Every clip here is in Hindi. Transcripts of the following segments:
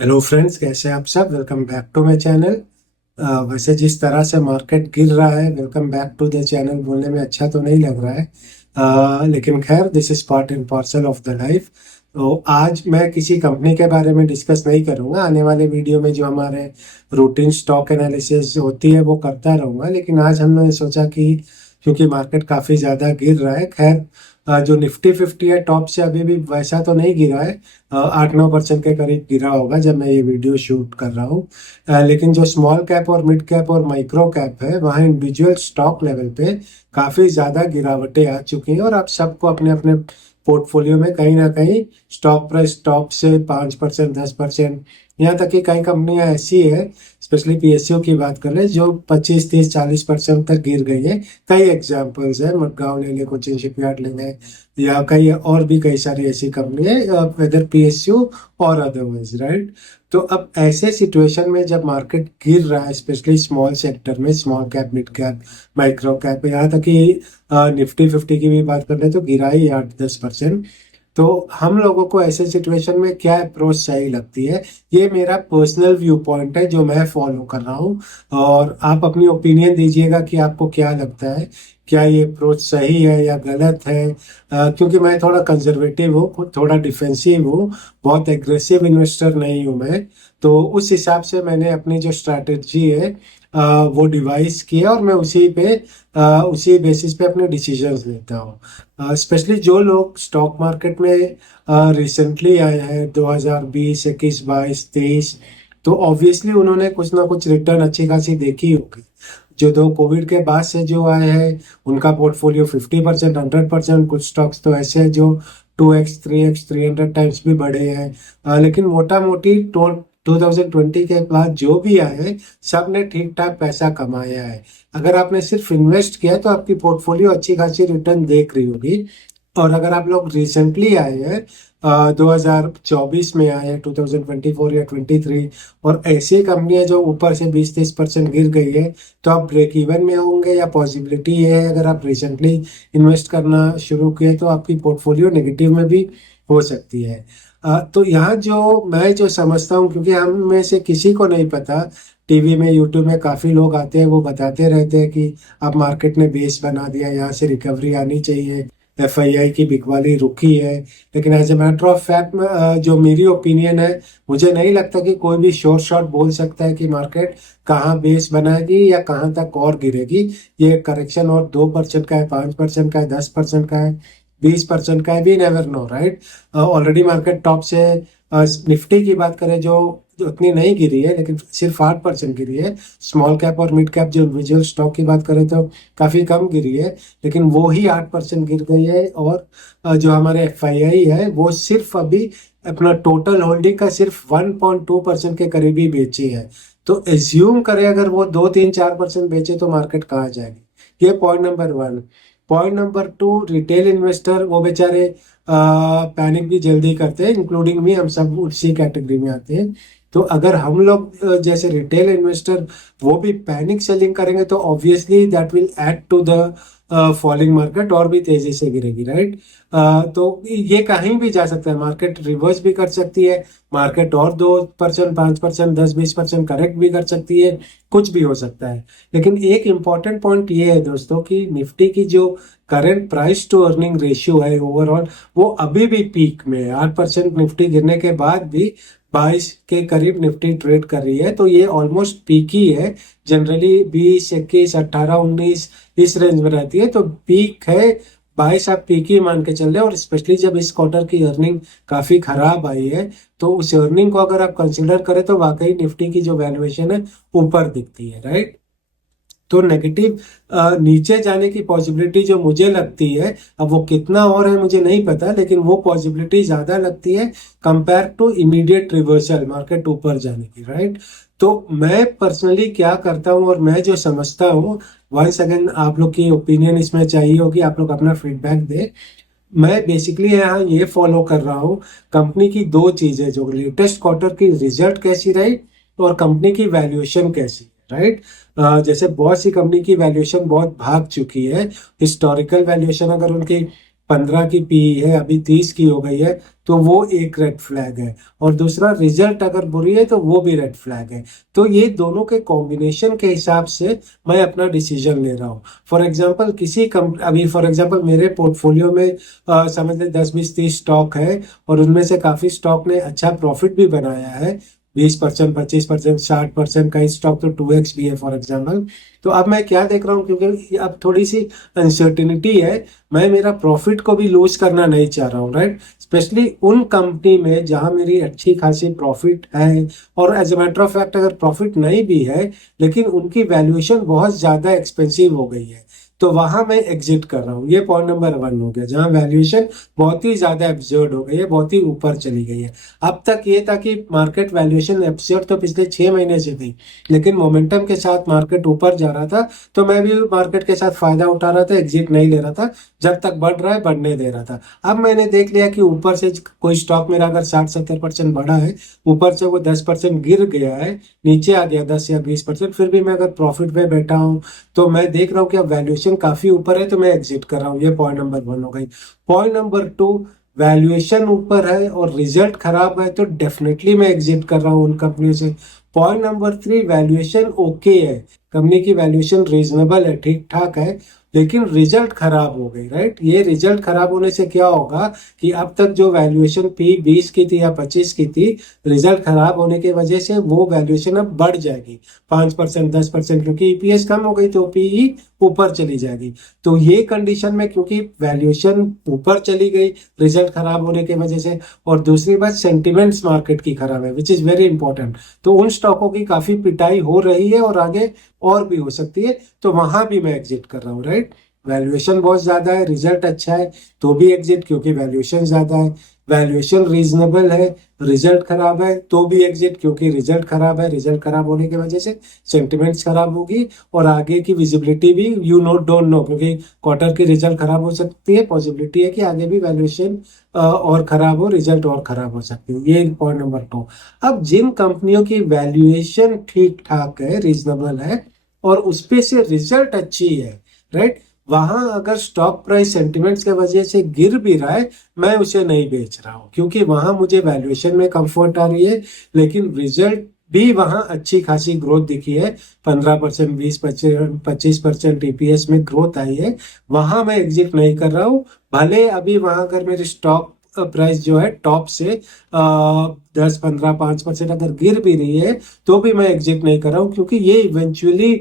हेलो फ्रेंड्स, कैसे हैं आप सब। Welcome back to my channel. वैसे जिस तरह से मार्केट गिर रहा है, welcome back to the channel बोलने में अच्छा तो नहीं लग रहा है। लेकिन खैर, this is part and parcel of the life. तो आज मैं किसी कंपनी के बारे में डिस्कस नहीं करूंगा। आने वाले वीडियो में जो हमारे रूटीन स्टॉक एनालिसिस होती है वो करता रहूंगा, लेकिन आज हमने सोचा कि क्योंकि मार्केट काफ़ी ज़्यादा गिर रहा है, खैर जो निफ्टी 50 है टॉप से अभी भी वैसा तो नहीं गिरा है। 8-9% के करीब गिरा होगा जब मैं ये वीडियो शूट कर रहा हूँ। लेकिन जो स्मॉल कैप और मिड कैप और माइक्रो कैप है, वहाँ इंडिविजुअल स्टॉक लेवल पे काफ़ी ज़्यादा गिरावटें आ चुकी हैं और आप सबको अपने अपने पोर्टफोलियो में कहीं ना कहीं स्टॉक प्राइस टॉप से 5%, 10%, यहाँ तक कि कई कंपनियां ऐसी है, स्पेशली पीएसयू की बात कर ले, जो 25, 30, 40% तक गिर गई है। कई एग्जांपल्स है, मडगांव ले ले, कोचिन शिपयार्ड ले ले, या कई और भी कई सारी ऐसी कंपनी है, वेदर पीएसयू और अदरवाइज, राइट। तो अब ऐसे सिचुएशन में जब मार्केट गिर रहा है, स्पेशली स्मॉल सेक्टर में, small cap, mid cap, micro cap, यहाँ तक कि निफ्टी 50 की भी बात कर ले तो गिरा ही 8-10%। तो हम लोगों को ऐसे सिचुएशन में क्या अप्रोच सही लगती है, ये मेरा पर्सनल व्यू पॉइंट है जो मैं फॉलो कर रहा हूँ। और आप अपनी ओपिनियन दीजिएगा कि आपको क्या लगता है, क्या ये अप्रोच सही है या गलत है। क्योंकि मैं थोड़ा कंजर्वेटिव हूँ, थोड़ा डिफेंसिव हूँ, बहुत एग्रेसिव इन्वेस्टर नहीं हूँ मैं। तो उस हिसाब से मैंने अपनी जो स्ट्रैटेजी है वो डिवाइस की है, और मैं उसी बेसिस पे अपने डिसीजंस लेता हूँ। स्पेशली जो लोग स्टॉक मार्केट में रिसेंटली आए हैं, 2020, 21, 22, 23, तो ऑब्वियसली उन्होंने कुछ ना कुछ रिटर्न अच्छी खासी देखी होगी। जो दो कोविड के बाद से जो आए हैं, उनका पोर्टफोलियो 50%, 100%, कुछ स्टॉक्स तो ऐसे हैं जो 2x, 3x, 300 टाइम्स भी बढ़े हैं। लेकिन मोटा मोटी 2020 के बाद जो भी आए हैं, सब ने ठीक ठाक पैसा कमाया है। अगर आपने सिर्फ इन्वेस्ट किया है तो आपकी पोर्टफोलियो अच्छी खासी रिटर्न देख रही होगी। और अगर आप लोग रिसेंटली आए हैं, 2024 में आए हैं, 2024 या 23, और ऐसी कंपनियां जो ऊपर से 20-30% गिर गई है, तो आप ब्रेक इवन में होंगे, या पॉसिबिलिटी है अगर आप रिसेंटली इन्वेस्ट करना शुरू किए तो आपकी पोर्टफोलियो नेगेटिव में भी हो सकती है। तो यहाँ जो मैं जो समझता हूँ, क्योंकि हम में से किसी को नहीं पता, टीवी में, यूट्यूब में काफ़ी लोग आते हैं, वो बताते रहते हैं कि अब मार्केट ने बेस बना दिया, यहाँ से रिकवरी आनी चाहिए, एफआईआई की बिकवाली रुकी है। लेकिन as a matter of fact, जो मेरी ओपिनियन है, मुझे नहीं लगता कि कोई भी श्योर शॉट बोल सकता है कि मार्केट कहाँ बेस बनाएगी या कहाँ तक और गिरेगी। ये करेक्शन और 2% का है, 5% का है, 10% का है, 20% का है, we never know, right. Already market top से, निफ्टी की बात करें जो उतनी नहीं गिरी है, लेकिन सिर्फ 8% गिरी है। स्मॉल कैप और मिड कैप जो इंडिविजुअल स्टॉक की बात करें तो काफ़ी कम गिरी है, लेकिन वो ही 8% गिर गई है। और जो हमारे एफआईआई है, वो सिर्फ अभी अपना टोटल होल्डिंग का सिर्फ 1.2% के करीब ही बेची है। तो एज्यूम करें अगर वो 2, 3, 4% बेचे तो मार्केट कहाँ जाएगी। ये point number 1। Point number 2, retail investor वो बेचारे पैनिक भी जल्दी करते हैं, इंक्लूडिंग मी, हम सब उसी कैटेगरी में आते हैं। तो अगर हम लोग जैसे रिटेल इन्वेस्टर वो भी पैनिक सेलिंग करेंगे तो obviously that will add to the falling market, और भी तेजी से गिरेगी, राइट। तो ये कहीं भी जा सकता है, मार्केट रिवर्स भी कर सकती है, मार्केट और 2%, 5%, 10-20% करेक्ट भी कर सकती है, कुछ भी हो सकता है। लेकिन एक इम्पॉर्टेंट पॉइंट ये है दोस्तों कि निफ्टी की जो current price to earning ratio है ओवरऑल, वो अभी भी पीक में है। 8% निफ्टी गिरने के बाद भी 22 के करीब निफ्टी ट्रेड कर रही है, तो ये ऑलमोस्ट पीक ही है। जनरली 20, 21, 18, 19 इस रेंज में रहती है, तो पीक है 22, आप पीक ही मान के चल रहे हैं। और स्पेशली जब इस क्वार्टर की अर्निंग काफी खराब आई है, तो उस अर्निंग को अगर आप कंसिडर करें तो वाकई निफ्टी की जो वैल्यूएशन है ऊपर दिखती है, राइट। तो नेगेटिव नीचे जाने की पॉसिबिलिटी जो मुझे लगती है, अब वो कितना और है मुझे नहीं पता, लेकिन वो पॉसिबिलिटी ज्यादा लगती है compare to immediate reversal market ऊपर जाने की, राइट। तो मैं पर्सनली क्या करता हूँ और मैं जो समझता हूँ, वंस अगेन आप लोग की ओपिनियन इसमें चाहिए होगी, आप लोग अपना फीडबैक दे। मैं बेसिकली यहाँ ये फॉलो कर रहा हूँ, कंपनी की दो चीजें, जो लेटेस्ट क्वार्टर की रिजल्ट कैसी रही और कंपनी की वैल्यूएशन कैसी, राइट। जैसे बहुत सी कंपनी की वैल्यूएशन बहुत भाग चुकी है। हिस्टोरिकल वैल्यूएशन अगर उनकी 15 की पीई है, अभी 30 की हो गई है, तो वो एक रेड फ्लैग है। और दूसरा, रिजल्ट अगर बुरी है तो वो भी रेड फ्लैग है। तो ये दोनों के कॉम्बिनेशन के हिसाब से मैं अपना डिसीजन ले रहा हूँ। फॉर एग्जांपल अभी फॉर एग्जांपल मेरे पोर्टफोलियो में समझ लें 10 20 30 स्टॉक है, और उनमें से काफी स्टॉक ने अच्छा प्रॉफिट भी बनाया है, 20% 25% 60%, कई स्टॉक तो 2x भी है फॉर एग्जांपल। तो अब मैं क्या देख रहा हूँ, क्योंकि अब थोड़ी सी अनसर्टिनिटी है, मैं मेरा प्रॉफिट को भी लूज करना नहीं चाह रहा हूँ, राइट। स्पेशली उन कंपनी में जहां मेरी अच्छी खासी प्रॉफिट है, और as a matter of fact अगर प्रॉफिट नहीं भी है लेकिन उनकी वैल्यूएशन बहुत ज्यादा एक्सपेंसिव हो गई है, तो वहां मैं एग्जिट कर रहा हूँ। ये पॉइंट नंबर 1 हो गया, जहां वैल्यूएशन बहुत ही ज्यादा एब्सर्ड हो गई है, बहुत ही ऊपर चली गई है। अब तक ये था कि मार्केट वैल्यूएशन एब्सर्ड तो पिछले 6 महीने से थी, लेकिन मोमेंटम के साथ मार्केट ऊपर जा रहा था, तो मैं भी मार्केट के साथ फायदा उठा रहा था, एग्जिट नहीं ले रहा था, जब तक बढ़ रहा है बढ़ने दे रहा था। अब मैंने देख लिया कि ऊपर से कोई स्टॉक मेरा अगर 60 70% बढ़ा है, ऊपर से वो 10% गिर गया है, नीचे आ गया 10 या 20%, फिर भी मैं अगर प्रॉफिट पे बैठा हूँ, तो मैं देख रहा हूँ कि अब वैल्यूएशन काफी ऊपर है, तो मैं एग्जिट कर रहा हूँ। ये पॉइंट नंबर 1 हो गई। पॉइंट नंबर 2, वैल्यूएशन ऊपर है और रिजल्ट खराब है, तो डेफिनेटली मैं एग्जिट कर रहा हूँ उन कंपनियों से। पॉइंट नंबर 3, वैल्यूएशन ओके है, कंपनी की वैल्यूएशन रीजनेबल है, ठीक ठाक है, लेकिन रिजल्ट खराब हो गई, राइट। ये रिजल्ट खराब होने से क्या होगा कि अब तक जो वैल्यूएशन पी 20 की थी या 25 की थी, रिजल्ट खराब होने की वजह से वो वैल्यूएशन अब बढ़ जाएगी 5% 10%, क्योंकि ईपीएस कम हो गई तो पीई ऊपर चली जाएगी। तो ये कंडीशन में, क्योंकि वैल्यूएशन ऊपर चली गई रिजल्ट खराब होने की वजह से, और दूसरी बात सेंटिमेंट्स मार्केट की खराब है, विच इज वेरी इंपॉर्टेंट, तो उन स्टॉकों की काफी पिटाई हो रही है और आगे और भी हो सकती है, तो वहां भी मैं एग्जिट कर रहा हूँ, राइट। वैल्यूएशन बहुत ज्यादा है, रिजल्ट अच्छा है, तो भी एग्जिट, क्योंकि वैल्यूएशन ज्यादा है। वैल्यूएशन रीजनेबल है, रिजल्ट खराब है, तो भी एग्जिट, क्योंकि रिजल्ट खराब है, रिजल्ट खराब होने की वजह से सेंटिमेंट्स खराब होगी, और आगे की विजिबिलिटी भी यू नो डोंट नो, क्योंकि क्वार्टर की रिजल्ट खराब हो सकती है, पॉसिबिलिटी है कि आगे भी वैल्यूएशन और खराब हो, रिजल्ट और खराब हो सकती है। ये पॉइंट नंबर 2। अब जिन कंपनियों की वैल्यूएशन ठीक ठाक है, रीजनेबल है, और उस पे से रिजल्ट अच्छी है, राइट, वहां अगर स्टॉक प्राइस सेंटिमेंट्स की वजह से गिर भी रहा है, मैं उसे नहीं बेच रहा हूं, क्योंकि वहां मुझे वैल्यूएशन में कंफर्ट आ रही है, लेकिन रिजल्ट भी वहां अच्छी खासी ग्रोथ दिखी है, 15% 20% 25% ईपीएस में ग्रोथ आई है, वहां मैं एग्जिट नहीं कर रहा हूं। भले अभी वहां अगर मेरी स्टॉक प्राइस जो है टॉप से 10 15 5% अगर गिर भी रही है, तो भी मैं एग्जिट नहीं कर रहा हूँ, क्योंकि ये इवेंचुअली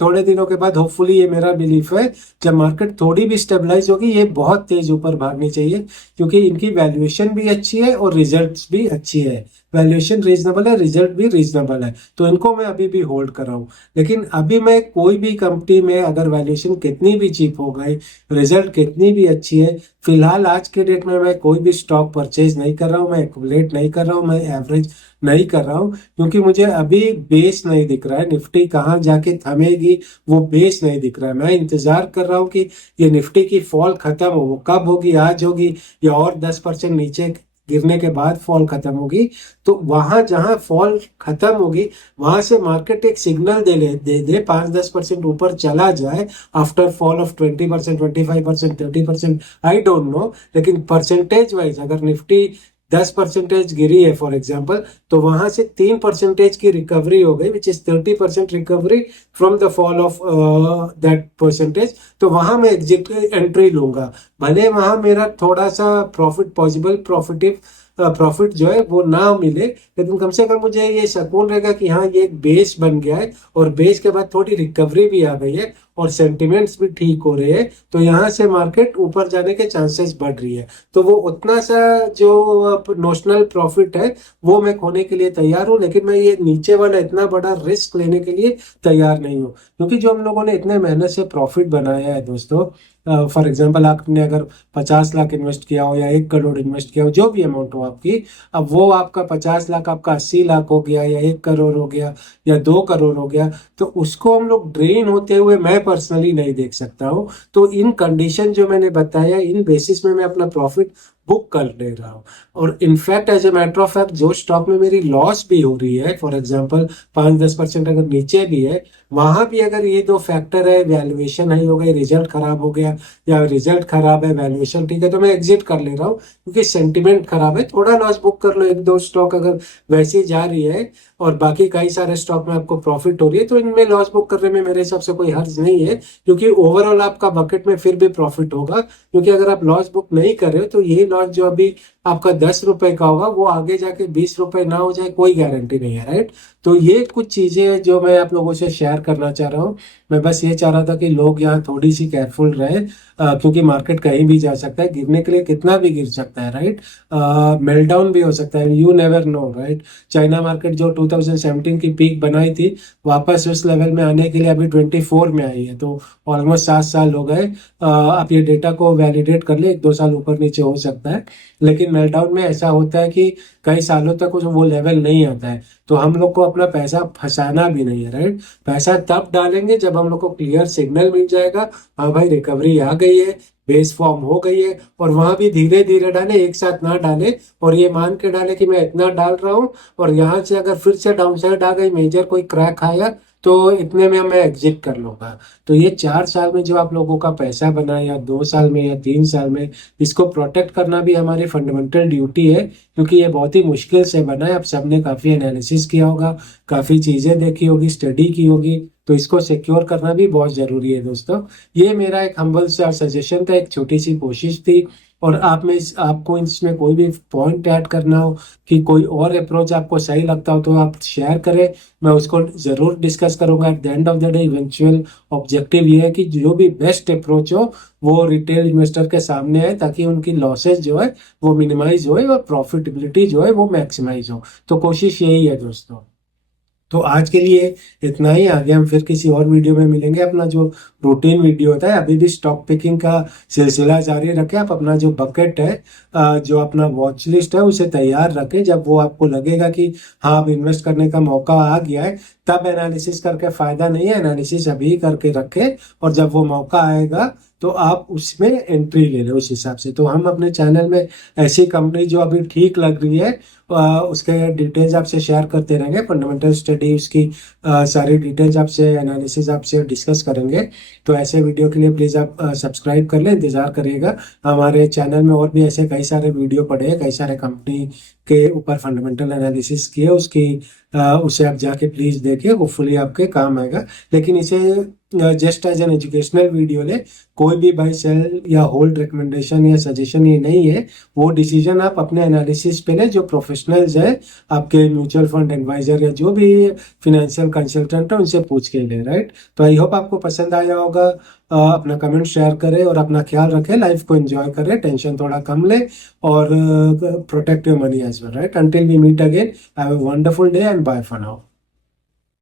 थोड़े दिनों के बाद, होपफुली, ये मेरा बिलीफ है, जब मार्केट थोड़ी भी स्टेबलाइज होगी, ये बहुत तेज ऊपर भागनी चाहिए, क्योंकि इनकी वैल्यूएशन भी अच्छी है और रिजल्ट्स भी अच्छी है। वैल्यूएशन रीजनेबल है, रिजल्ट भी रीजनेबल है, तो इनको मैं अभी भी होल्ड कर रहा हूँ। लेकिन अभी मैं कोई भी कंपनी में अगर वैल्यूएशन कितनी भी चीप हो गई, रिजल्ट कितनी भी अच्छी है, फिलहाल आज के डेट में मैं कोई भी स्टॉक परचेज नहीं कर रहा हूँ, मैं एक्युमुलेट नहीं कर रहा हूँ, मैं एवरेज नहीं कर रहा हूँ, क्योंकि मुझे अभी बेस नहीं दिख रहा है, निफ्टी कहाँ जाके थमेगी वो बेस नहीं दिख रहा है। मैं इंतजार कर रहा हूँ कि ये निफ्टी की फॉल खत्म हो, वो कब होगी, आज होगी या और 10% नीचे गिरने के बाद फॉल खत्म होगी, तो वहां जहां फॉल खत्म होगी, वहां से मार्केट एक सिग्नल दे 5-10% ऊपर चला जाए, after fall of 20% 25% 30%, I don't know, लेकिन परसेंटेज वाइज अगर निफ्टी 10% गिरी है फॉर एग्जाम्पल, तो वहां से 3% की रिकवरी हो गई, which is 30% recovery from the fall of that percentage, तो वहां मैं एग्जिट एंट्री लूंगा। भले वहां मेरा थोड़ा सा प्रॉफिट जो है वो ना मिले, लेकिन कम से कम मुझे ये सुकून रहेगा कि हाँ, ये एक बेस बन गया है, और बेस के बाद थोड़ी रिकवरी भी आ गई है, और सेंटिमेंट्स भी ठीक हो रहे हैं, तो यहाँ से मार्केट ऊपर जाने के चांसेस बढ़ रही है। तो वो उतना सा जो नोशनल प्रॉफिट है वो मैं खोने के लिए तैयार हूँ, लेकिन मैं ये नीचे वाला इतना बड़ा रिस्क लेने के लिए तैयार नहीं हूँ, क्योंकि जो हम लोगों ने इतने मेहनत से प्रॉफिट बनाया है दोस्तों, फॉर एग्जाम्पल आपने अगर 50 लाख इन्वेस्ट किया हो या 1 करोड़ इन्वेस्ट किया हो, जो भी अमाउंट हो आपकी, अब वो आपका 50 लाख आपका 80 लाख हो गया, या 1 करोड़ हो गया, या 2 करोड़ हो गया, तो उसको हम लोग ड्रेन होते हुए मैं पर्सनली नहीं देख सकता हूँ। तो इन कंडीशन जो मैंने बताया, इन बेसिस में मैं अपना प्रॉफिट बुक कर ले रहा हूँ। और in fact as a matter of fact जो स्टॉक में मेरी लॉस भी हो रही है, फॉर एग्जांपल 5-10% अगर नीचे भी है, वहां भी अगर ये दो फैक्टर है, वैल्यूएशन हाई हो गई, रिजल्ट खराब हो गया, या रिजल्ट खराब है वैल्यूएशन ठीक है, तो मैं एग्जिट कर ले रहा हूँ क्योंकि सेंटिमेंट खराब है। थोड़ा लॉस बुक कर लो, एक दो स्टॉक अगर वैसे जा रही है और बाकी कई सारे स्टॉक में आपको प्रॉफिट हो रही है, तो इनमें लॉस बुक करने में मेरे हिसाब से कोई हर्ज नहीं है, क्योंकि ओवरऑल आपका बकेट में फिर भी प्रॉफिट होगा। क्योंकि अगर आप लॉस बुक नहीं कर रहे हो तो ये लॉस जो अभी आपका 10 रुपए का होगा वो आगे जाके 20 रुपए ना हो जाए, कोई गारंटी नहीं है, राइट। तो ये कुछ चीजें हैं जो मैं आप लोगों से शेयर करना चाह रहा हूँ। मैं बस ये चाह रहा था कि लोग यहाँ थोड़ी सी केयरफुल रहे, क्योंकि मार्केट कहीं भी जा सकता है, गिरने के लिए कितना भी गिर सकता है, राइट। मेल्टडाउन भी हो सकता है, you never know, right. China market जो 2017 की पीक बनाई थी, वापस उस लेवल में आने के लिए अभी 24 में आई है, तो ऑलमोस्ट 7 साल हो गए। आप ये डेटा को वैलिडेट कर ले, 1-2 साल ऊपर नीचे हो सकता है, लेकिन मेल्टडाउन में ऐसा होता है कि कई सालों तक वो लेवल नहीं आता है। तो हम लोग को अपना पैसा फंसाना भी नहीं है, राइट। पैसा तब डालेंगे जब हम लोग को क्लियर सिग्नल मिल जाएगा, हाँ भाई रिकवरी आ गई है, बेस फॉर्म हो गई है, और वहां भी धीरे धीरे डाले, एक साथ ना डाले, और ये मान के डाले कि मैं इतना डाल रहा हूँ, और यहाँ से अगर फिर से डाउन साइड आ गई, मेजर कोई क्रैक आया, तो इतने में मैं एग्जिट कर लूंगा। तो ये 4 साल में जो आप लोगों का पैसा बना, या 2 साल में या 3 साल में, इसको प्रोटेक्ट करना भी हमारी फंडामेंटल ड्यूटी है, क्योंकि ये बहुत ही मुश्किल से बना है। अब सबने काफी एनालिसिस किया होगा, काफी चीजें देखी होगी, स्टडी की होगी, तो इसको सिक्योर करना भी बहुत जरूरी है दोस्तों। ये मेरा एक हम्बल सा सजेशन था, एक छोटी सी कोशिश थी। और आप में आपको इसमें कोई भी पॉइंट ऐड करना हो, कि कोई और अप्रोच आपको सही लगता हो, तो आप शेयर करें, मैं उसको जरूर डिस्कस करूंगा। At the end of the day eventual objective ये है कि जो भी बेस्ट अप्रोच हो वो रिटेल इन्वेस्टर के सामने है, ताकि उनकी लॉसेस जो है वो मिनिमाइज होए और प्रॉफिटेबिलिटी जो है वो मैक्सिमाइज हो। तो कोशिश यही है दोस्तों। तो आज के लिए इतना ही, आगे हम फिर किसी और वीडियो में मिलेंगे। अपना जो रूटीन वीडियो होता है, अभी भी स्टॉक पिकिंग का सिलसिला जारी रखें। आप अपना जो बकेट है, जो अपना वॉच लिस्ट है, उसे तैयार रखें। जब वो आपको लगेगा कि हाँ अब इन्वेस्ट करने का मौका आ गया है, तब एनालिसिस करके फायदा नहीं है, एनालिसिस अभी करके रखें, और जब वो मौका आएगा तो आप उसमें एंट्री ले लो उस हिसाब से। तो हम अपने चैनल में ऐसी कंपनी जो अभी ठीक लग रही है, उसके डिटेल्स आपसे शेयर करते रहेंगे, फंडामेंटल स्टडी उसकी सारी डिटेल्स आपसे, एनालिसिस आपसे डिस्कस करेंगे। तो ऐसे वीडियो के लिए प्लीज़ आप सब्सक्राइब कर लें, इंतज़ार करिएगा। हमारे चैनल में और भी ऐसे कई सारे वीडियो पड़े हैं, कई सारे कंपनी के ऊपर फंडामेंटल एनालिसिस किए, उसकी उसे आप जाके प्लीज़ देखिए, होपफुली आपके काम आएगा। लेकिन इसे just as an educational video ले, कोई भी बाय सेल या होल्ड रिकमेंडेशन या सजेशन ये नहीं है। वो डिसीजन आप अपने एनालिसिस पे लें, जो प्रोफेशनल्स है आपके म्यूचुअल फंड एडवाइजर या जो भी फाइनेंशियल कंसल्टेंट है उनसे पूछ के लें, राइट। तो आई होप आपको पसंद आया होगा। अपना कमेंट शेयर करें और अपना ख्याल रखें, लाइफ को एंजॉय करें, टेंशन थोड़ा कम लें, और protect your money as well, right. Until we meet again, have a wonderful day and bye for now.